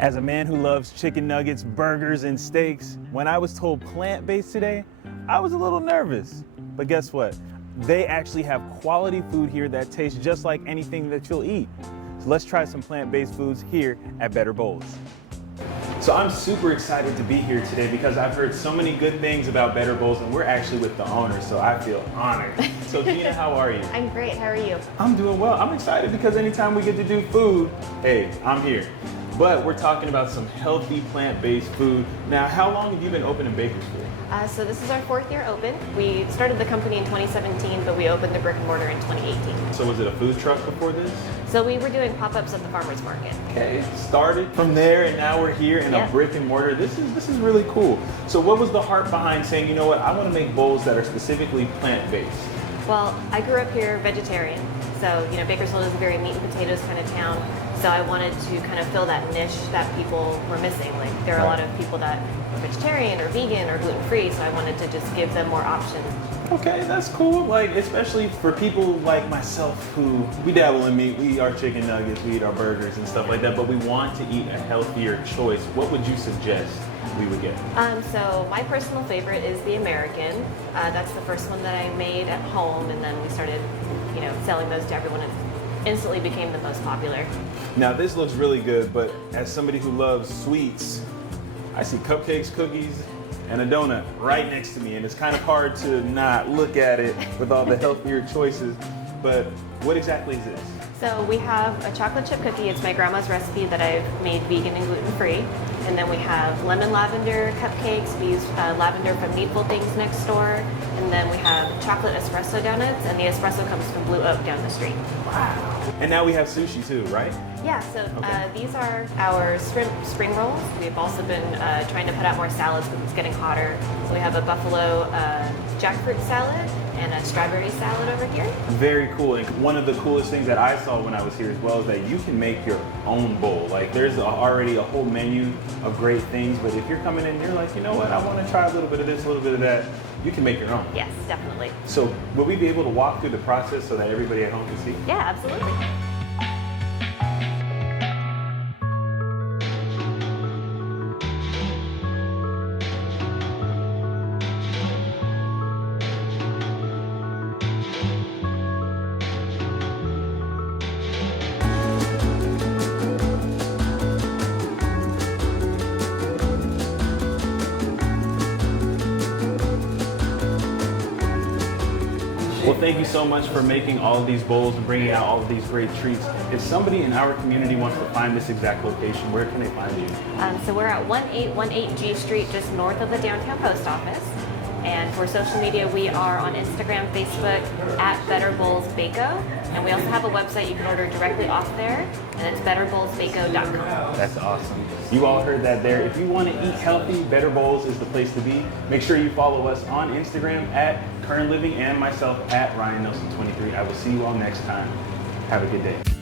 As a man who loves chicken nuggets, burgers, and steaks, when I was told plant-based today, I was a little nervous. But guess what? They actually have quality food here that tastes just like anything that you'll eat. So let's try some plant-based foods here at Better Bowls. So I'm super excited to be here today because I've heard so many good things about Better Bowls, and we're actually with the owner, so I feel honored. So Jina, how are you? I'm great, how are you? I'm doing well. I'm excited because anytime we get to do food, hey, I'm here. But we're talking about some healthy plant-based food. Now, how long have you been open in Bakersfield? So this is our 4th year open. We started the company in 2017, but we opened the brick and mortar in 2018. So was it a food truck before this? So we were doing pop-ups at the farmer's market. Okay, started from there and now we're here in a brick and mortar. This is really cool. So what was the heart behind saying, you know what, I want to make bowls that are specifically plant-based? Well, I grew up here vegetarian. So, Bakersfield is a very meat and potatoes kind of town. So I wanted to kind of fill that niche that people were missing. Like there are a lot of people that are vegetarian or vegan or gluten-free, so I wanted to just give them more options. Okay, that's cool. Like, especially for people like myself who, we dabble in meat, we eat our chicken nuggets, we eat our burgers and stuff like that, but we want to eat a healthier choice. What would you suggest we would get? So my personal favorite is the American. That's the first one that I made at home, and then we started, selling those to everyone. It instantly became the most popular. Now this looks really good, but as somebody who loves sweets, I see cupcakes, cookies, and a donut right next to me, and it's kind of hard to not look at it with all the healthier choices. But what exactly is this? So we have a chocolate chip cookie. It's my grandma's recipe that I've made vegan and gluten-free. And then we have lemon lavender cupcakes. We use lavender from Needful Things next door. And then we have chocolate espresso donuts, and the espresso comes from Blue Oak down the street. Wow. And now we have sushi too, right? Yeah, so these are our shrimp spring rolls. We've also been trying to put out more salads because it's getting hotter. So we have a buffalo jackfruit salad and a strawberry salad over here. Very cool. And one of the coolest things that I saw when I was here as well is that you can make your own bowl. Like there's already a whole menu of great things, but if you're coming in and you're like, you know what, I want to try a little bit of this, a little bit of that, you can make your own. Yes, definitely. So will we be able to walk through the process so that everybody at home can see? Yeah, absolutely. Well, thank you so much for making all of these bowls and bringing out all of these great treats. If somebody in our community wants to find this exact location, where can they find you? So we're at 1818 G Street, just north of the downtown post office. And for social media, we are on Instagram, Facebook, at Better Bowls Bako. And we also have a website you can order directly off there, and it's betterbowlsbako.com. That's awesome. You all heard that there. If you want to eat healthy, Better Bowls is the place to be. Make sure you follow us on Instagram at Kern Living and myself at Ryan Nelson 23. I will see you all next time. Have a good day.